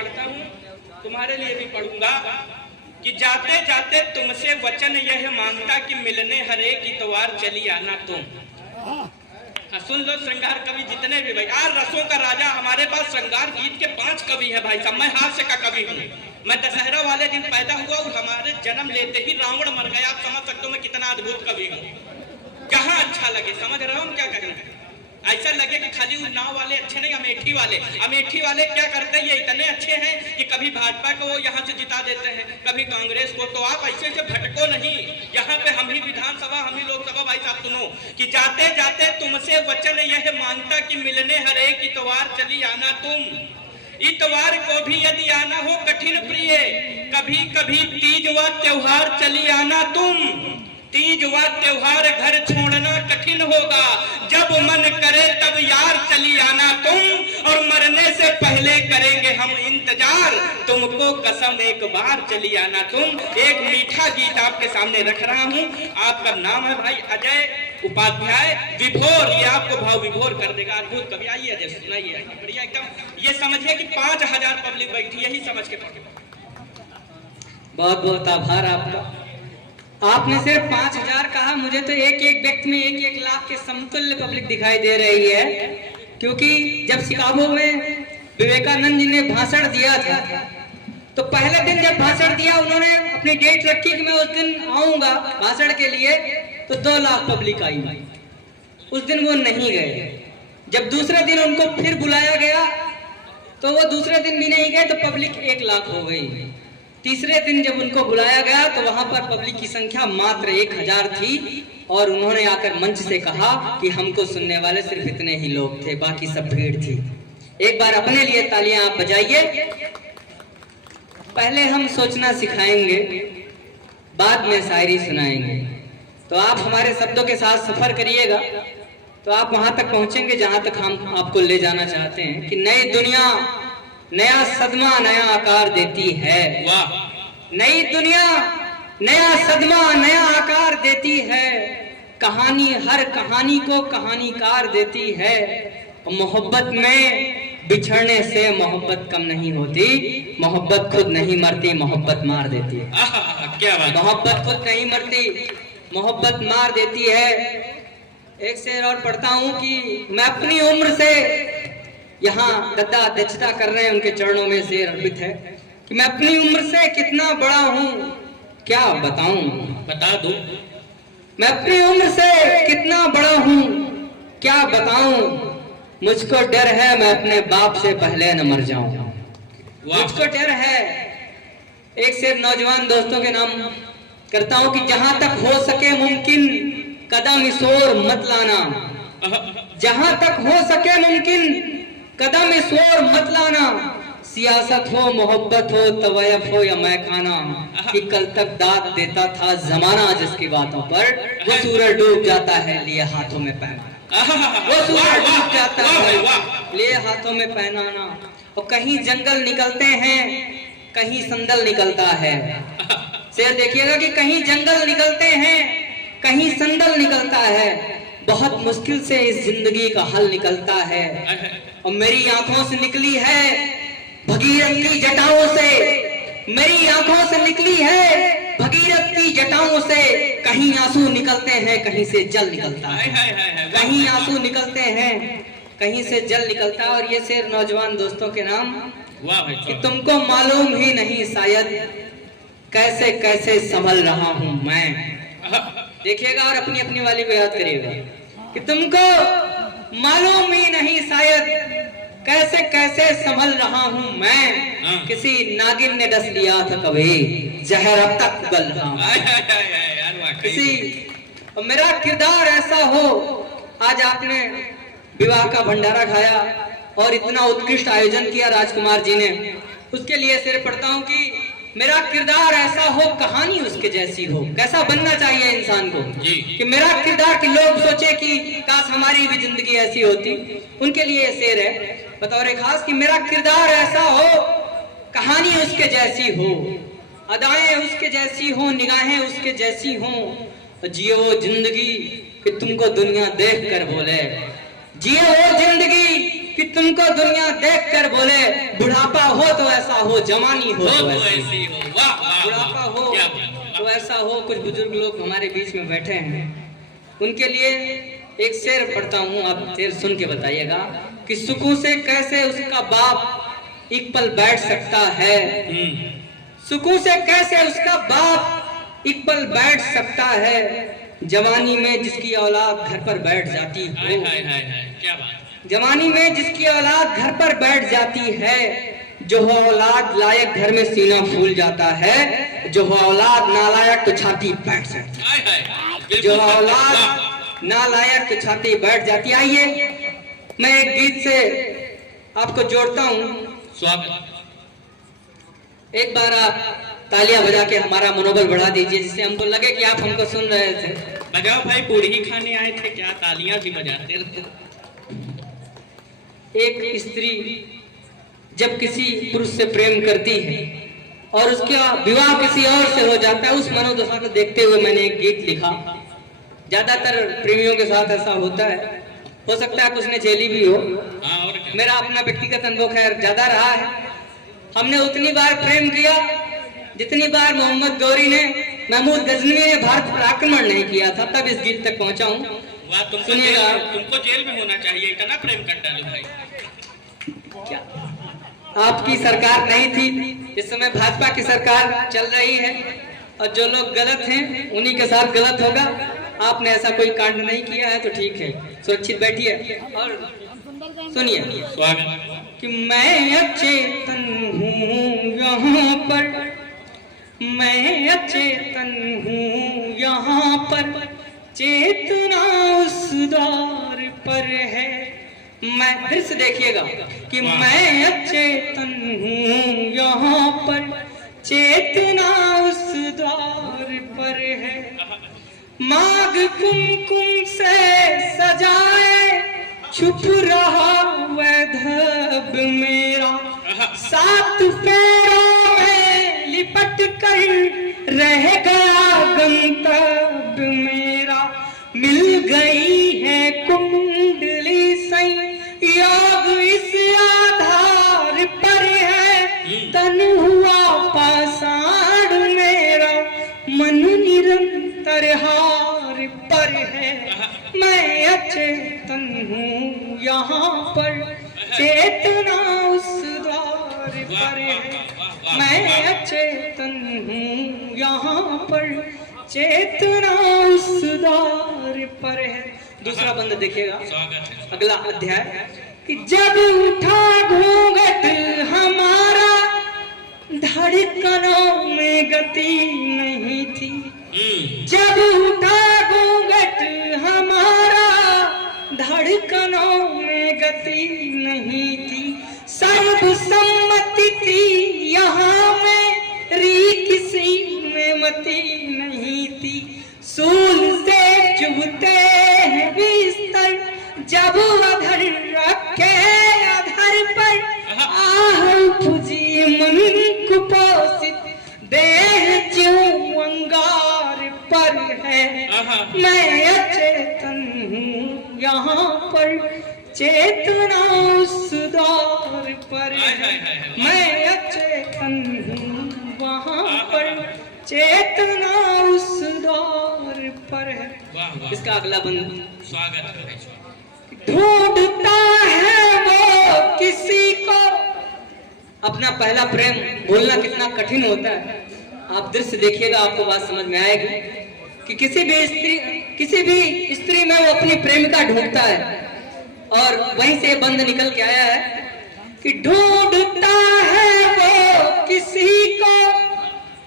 पढ़ता हूँ, तुम्हारे लिए भी पढ़ूंगा कि जाते जाते तुमसे वचन यह मांगता कि मिलने हरे की इतवार चली आना तुम। सुन लो श्रृंगार कवि जितने भी भाई, आज रसों का राजा हमारे पास श्रृंगार गीत के 5 कवि है भाई साहब। मैं हास्य का कवि हूँ। मैं दशहरा वाले दिन पैदा हुआ और हमारे जन्म लेते ही रावण मर गया। आप समझ सकते हो मैं कितना अद्भुत कवि हूँ। जहाँ अच्छा लगे, समझ रहा हूँ क्या करेंगे। ऐसा लगे कि खाली उन नाव वाले अच्छे नहीं, अमेठी वाले क्या करते हैं, ये इतने अच्छे हैं कि कभी भाजपा को यहाँ से जिता देते हैं, कभी कांग्रेस को। तो आप ऐसे से भटको नहीं, यहाँ पे हम ही विधानसभा, हम ही लोकसभा। भाई साहब सुनो कि जाते जाते तुमसे वचन यह मांगता कि मिलने हर एक इतवार चली आना तुम। इतवार को भी यदि आना हो कठिन प्रिय, कभी कभी तीज व त्योहार चली आना तुम। तीज व त्योहार घर छोड़ना कठिन होगा, जब मन करे तब यार चली आना तुम। और मरने से पहले करेंगे हम इंतजार, तुमको कसम एक बार चली आना तुम। एक मीठा गीत आपके सामने रख रहा हूँ। आपका नाम है भाई अजय उपाध्याय विभोर। ये आपको भाव विभोर कर देगा। अद्भुत कवि। आइए अजय सुनाइए, बढ़िया एकदम। ये समझिए कि 5000 पब्लिक बैठी, यही समझ के पढ़े। बहुत बहुत आभार आपका। आपने सिर्फ 5000 कहा, मुझे तो एक एक व्यक्ति में 1-1 लाख के समतुल्य पब्लिक दिखाई दे रही है। क्योंकि जब शिकागो में विवेकानंद जी ने भाषण दिया था, तो पहले दिन जब भाषण दिया उन्होंने अपनी डेट रखी कि मैं उस दिन आऊंगा भाषण के लिए, तो 2 लाख पब्लिक आई। उस दिन वो नहीं गए। जब दूसरे दिन उनको फिर बुलाया गया तो वो दूसरे दिन भी नहीं गए, तो पब्लिक 1 लाख हो गई। तीसरे दिन जब उनको बुलाया गया तो वहां पर पब्लिक की संख्या मात्र 1000 थी और उन्होंने आकर मंच से कहा कि हमको सुनने वाले सिर्फ इतने ही लोग थे, बाकी सब भीड़ थी। एक बार अपने लिए तालियां आप बजाइए। पहले हम सोचना सिखाएंगे, बाद में शायरी सुनाएंगे। तो आप हमारे शब्दों के साथ सफर करिएगा तो आप वहां तक पहुंचेंगे जहां तक हम आपको ले जाना चाहते हैं। कि नई दुनिया नया सदमा नया आकार देती है। वाह। नई दुनिया नया सदमा नया आकार देती है। कहानी हर कहानी को कहानीकार देती है। और मोहब्बत में बिछड़ने से मोहब्बत कम नहीं होती। मोहब्बत खुद नहीं मरती, मोहब्बत मार देती है। क्या बात। मोहब्बत खुद नहीं मरती, मोहब्बत मार देती है। एक शेर और पढ़ता हूँ कि मैं अपनी उम्र से, यहाँ दत्ता अध्यक्षता कर रहे हैं, उनके चरणों में शेर अर्पित है कि मैं अपनी उम्र से कितना बड़ा हूँ क्या बताऊं। बता दो। मैं अपनी उम्र से कितना बड़ा हूँ क्या बताऊं। मुझको डर है मैं अपने बाप से पहले न मर जाऊं। मुझको डर है। एक शेर नौजवान दोस्तों के नाम करता हूँ कि जहां तक हो सके मुमकिन कदम इस ओर मत लाना। जहां तक हो सके मुमकिन कदम इस ओर मत लाना। सियासत हो मोहब्बत हो तवयफ हो या मैं खाना, कि कल तक दाद देता था जमाना जिसकी बातों पर, वो सूरज डूब जाता है लिए हाथों में पहनाना। वो सूरज डूब जाता है लिए हाथों में पहनाना। और कहीं जंगल निकलते हैं कहीं संदल निकलता है। शेर देखिएगा कि कहीं जंगल निकलते हैं कहीं संदल निकलता है। बहुत मुश्किल से इस जिंदगी का हल निकलता है। और मेरी आंखों से निकली है भगीरथ की जटाओं से, मेरी आंखों से निकली है भगीरथ की जटाओं से। कहीं आंसू निकलते हैं कहीं से जल निकलता है। कहीं आंसू निकलते हैं कहीं से जल निकलता है। और ये शेर नौजवान दोस्तों के नाम कि तुमको मालूम ही नहीं शायद कैसे कैसे संभल रहा हूं मैं। देखिएगा और अपनी अपनी वाली को याद करिएगा कि तुमको मालूम ही नहीं शायद कैसे कैसे संभल रहा हूं मैं। किसी नागिन ने डस लिया था कभी जहर अब तक उगल रहा हूं। किसी और मेरा किरदार ऐसा हो। आज आपने विवाह का भंडारा खाया और इतना उत्कृष्ट आयोजन किया राजकुमार जी ने, उसके लिए सिर्फ पढ़ता हूं कि मेरा किरदार ऐसा हो कहानी उसके जैसी हो। कैसा बनना चाहिए इंसान को कि मेरा किरदार कि लोग सोचे कि काश हमारी भी जिंदगी ऐसी होती। उनके लिए ये शेर है बतौर खास कि मेरा किरदार ऐसा हो कहानी उसके जैसी हो, अदाएं उसके जैसी हो, निगाहें उसके जैसी हो। जियो वो जिंदगी कि तुमको दुनिया देख कर बोले, जियो वो जिंदगी कि तुमको दुनिया देखकर बोले बुढ़ापा हो तो ऐसा हो, जवानी हो तो ऐसी हो। बुढ़ापा हो तो ऐसा हो। कुछ बुजुर्ग लोग हमारे बीच में बैठे हैं, उनके लिए एक शेर पढ़ता हूँ, आप शेर सुन के बताइएगा कि सुकून से कैसे उसका बाप एक पल बैठ सकता है। सुकून से कैसे उसका बाप एक पल बैठ सकता है, जवानी में जिसकी औलाद घर पर बैठ जाती हो। क्या बात। जवानी में जिसकी औलाद घर पर बैठ जाती है, जो हो औलाद लायक घर में सीना फूल जाता है, जो हो औलाद नालायक तो छाती बैठ जाती है, जो औलाद नालायक तो छाती बैठ जाती। आइए मैं एक गीत से आपको जोड़ता हूँ। स्वागत। एक बार आप तालियां बजा के हमारा मनोबल बढ़ा दीजिए, जिससे हमको लगे कि आप हमको सुन रहे थे। बजाओ भाई, पूरी ही खाने आए थे क्या, तालियां भी बजाते रहते। एक स्त्री जब किसी पुरुष से प्रेम करती है और उसका विवाह किसी और से हो जाता है, उस मनोदशा को देखते हुए मैंने एक गीत लिखा। ज्यादातर प्रेमियों के साथ ऐसा होता है, हो सकता है कुछ ने झेली भी हो। मेरा अपना व्यक्तिगत अनुभव खैर ज्यादा रहा है। हमने उतनी बार प्रेम किया जितनी बार मोहम्मद गौरी ने, महमूद गजनवी ने भारत पर आक्रमण नहीं किया था, तब इस गीत तक पहुंचा हूँ। सुनिएगा। तुमको जेल में होना चाहिए, इतना प्रेम कर डालो भाई। क्या आपकी सरकार नहीं थी, इस समय भाजपा की सरकार चल रही है, और जो लोग गलत हैं उन्हीं के साथ गलत होगा। आपने ऐसा कोई कांड नहीं किया है तो ठीक है, सुरक्षित बैठिए और सुनिए। स्वागत। कि मैं अचेतन हूँ यहाँ पर, मैं अचेतन हूँ यहाँ पर, चेतना उस द्वार पर है। मैं फिर से देखिएगा कि मैं अचेतन हूँ यहाँ पर, चेतना उस द्वार पर है। माग कुमकुम से सजाए छुप रहा वैधव मेरा, सात फेरों में लिपट कर रह गया गंतव्य मेरा। मिल गई है कुंडली संयोग इस आधार पर है, तन हुआ पाषाण मेरा, मन निरंतर हार पर है। मैं अचेतन हूँ यहाँ पर, चेतना उस द्वार पर है। मैं अचेतन हूँ यहाँ पर, चेतना उस द्वार पर है। दूसरा बंद देखिएगा, अगला अध्याय। कि जब उठा घूंघट हमारा, धड़कनों में गति नहीं थी। जब उठा घूंघट हमारा, धड़कनों में गति नहीं थी। सर्वसम्मति थी यहाँ मेरी, किसी में मति नहीं थी। सूल से चुभते हैं बिस्तर, जब अधर रखे अधर पर, आह फुजी मन कुपोषित देह ज्यों अंगार पर है। मैं अचेतन हूँ यहाँ पर, चेतना उस द्वार पर है। मैं अचेतन हूँ वहाँ पर, चेतना उस द्वार पर है। इसका अगला बंद। स्वागत है। ढूंढता है वो किसी को, अपना पहला प्रेम बोलना कितना कठिन होता है। आप दृश्य देखिएगा, आपको बात समझ में आएगी कि किसी भी स्त्री में वो अपनी प्रेमिका ढूंढता है, और वहीं से बंद निकल के आया है कि ढूंढता है वो किसी को,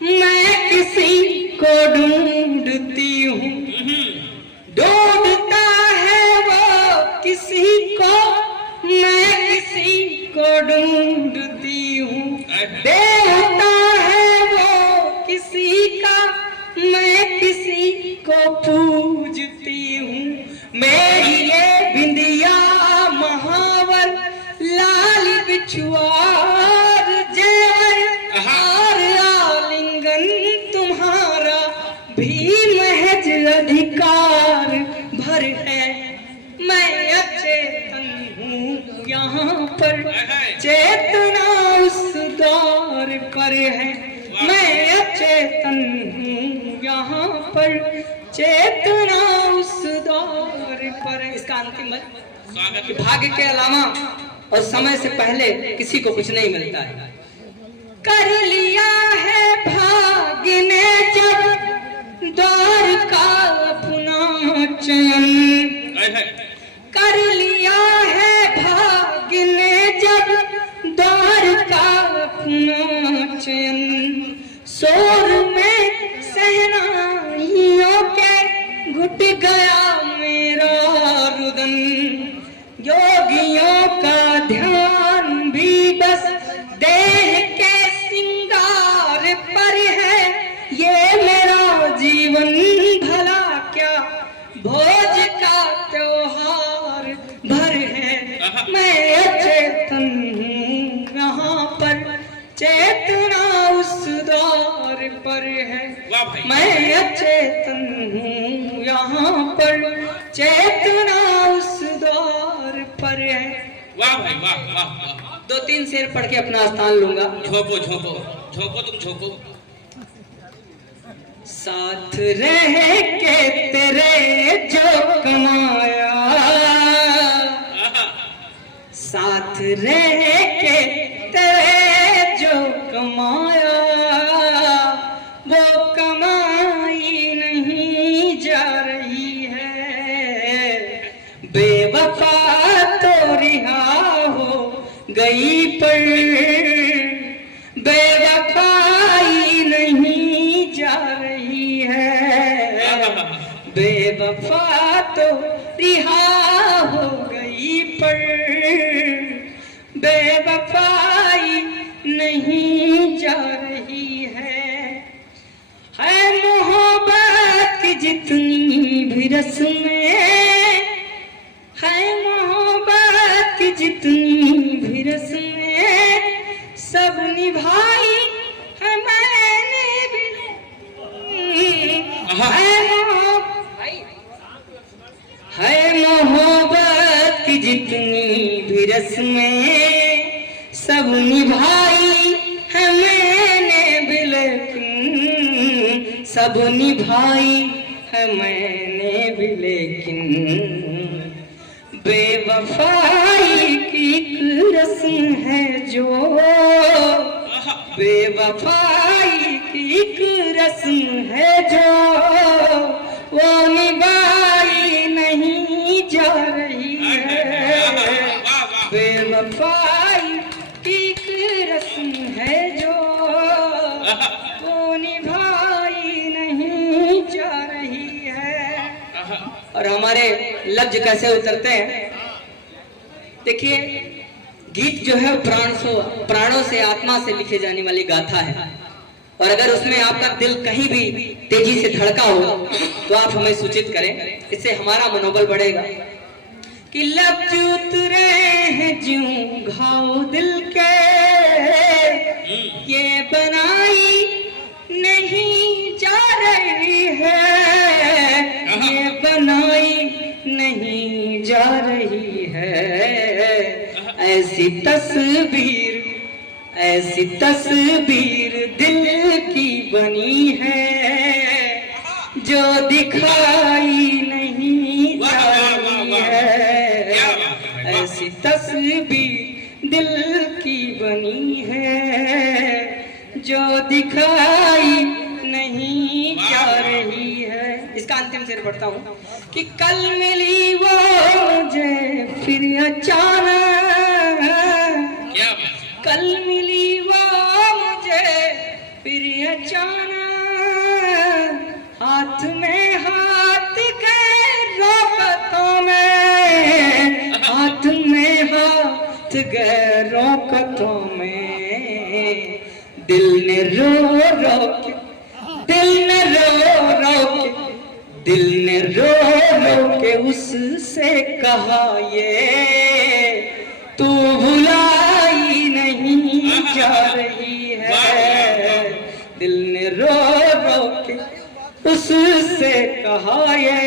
मैं किसी को ढूंढती हूँ। ढूंढता है वो किसी को, मैं किसी को ढूंढती हूँ। देवता है वो किसी का, मैं किसी को पूजती हूँ। मेरी ये बिंदिया महावर, लाल बिछुआ यहाँ पर, चेतना उस दौर पर है, मैं अचेतन हूँ यहाँ पर, चेतना उस दौर पर है। इसका अंतिम कि भाग्य के अलावा और समय से पहले किसी को कुछ नहीं मिलता है। कर लिया है भाग्य ने जब द्वार का अपना चयन, कर लिया है भाग्य ने जब द्वार का अपना चयन, शोर में सहनाइयों के घुट गया मेरा रुदन, योगियों का ध्यान भी बस देह के सिंगार पर है, ये मेरा जीवन भला क्या भोज का त्योहार भर है, मैं अचेतन हूँ यहाँ पर, चेतना उस दौर पर है, मैं अचेतन हूँ यहाँ पर, चेतना उस दौर पर है। वाह भाई वाह वाह वाह। 2-3 शेर पढ़ के अपना स्थान लूंगा। झोंको झोंको झोंको, तुम झोंको। साथ रह के तेरे जो कमाया, साथ रह के तेरे जो कमाया, वो कमाई नहीं जा रही है, बेवफा तो रिहा हो गई पर बेवफाई नहीं जा रही है, बेवफा तो रिहा हो गई पर बेवफाई नहीं जा रही है मोहब्बत की जितनी भी रस्में, है मोहब्बत की जितनी भी रस्में, सब निभाई है मैंने भी, है मोहब्बत की जितनी भी रस्में, सब निभाई है मैंने भी, लेकिन सब निभाई है मैंने भी, लेकिन बेवफाई की एक रस्म है जो, बेवफाई की एक रस्म है जो, वो निभाई नहीं जा रही है, बेवफाई की एक रस्म है जो, वो निभाई नहीं जा रही है। और हमारे लफ्ज कैसे उतरते हैं, देखिए गीत जो है प्राणों से आत्मा से लिखे जाने वाली गाथा है, और अगर उसमें आपका दिल कहीं भी तेजी से धड़का हो तो आप हमें सूचित करें, इससे हमारा मनोबल बढ़ेगा। कि लफ्ज उतरे हैं ज्यों घाव दिल के, ये बनाई नहीं जा रही है, ये बनाई नहीं जा रही है, ऐसी तस्वीर दिल की बनी है, जो दिखाई नहीं जा रही है, ऐसी तस्वीर दिल की बनी है, जो दिखाई नहीं जा रही है। इसका अंतिम शेर पढ़ता हूँ कि कल मिली वो मुझे फिर अचानक, कल मिली वो मुझे फिर अचानक, हाथ में हाथ के रोकतों में, हाथ में हाथ गए रोकतों में, दिल ने रो रो के, दिल ने रो रो के, दिल ने रो रो के उससे कहा ये तू भुलाई नहीं जा रही है, दिल ने रो रो के उससे कहा ये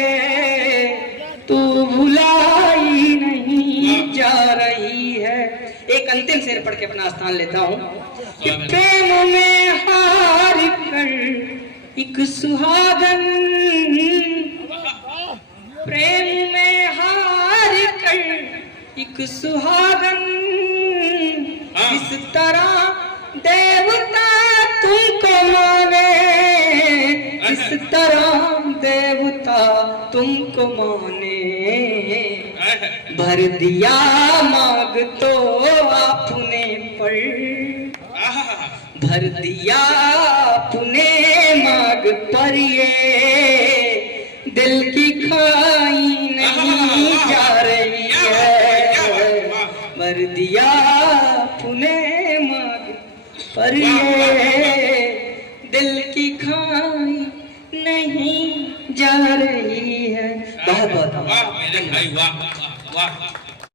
तू भुलाई नहीं जा रही है, अंतिम शेर पढ़ के अपना स्थान लेता हूँ कि प्रेम में हार कर एक सुहागन, प्रेम में हार कर एक सुहागन, इस तरह देवता तुमको माने, इस तरह देवता तुमको माने, भर दिया मांग तो आपने पर, भर दिया आपने मांग पर, ये दिल की खाई नहीं जा रही है, भर दिया आपने मांग पर, ये दिल की खाई नहीं जा रही है। बहुत बहुत वाह मेरे भाई, वाह वाह वाह।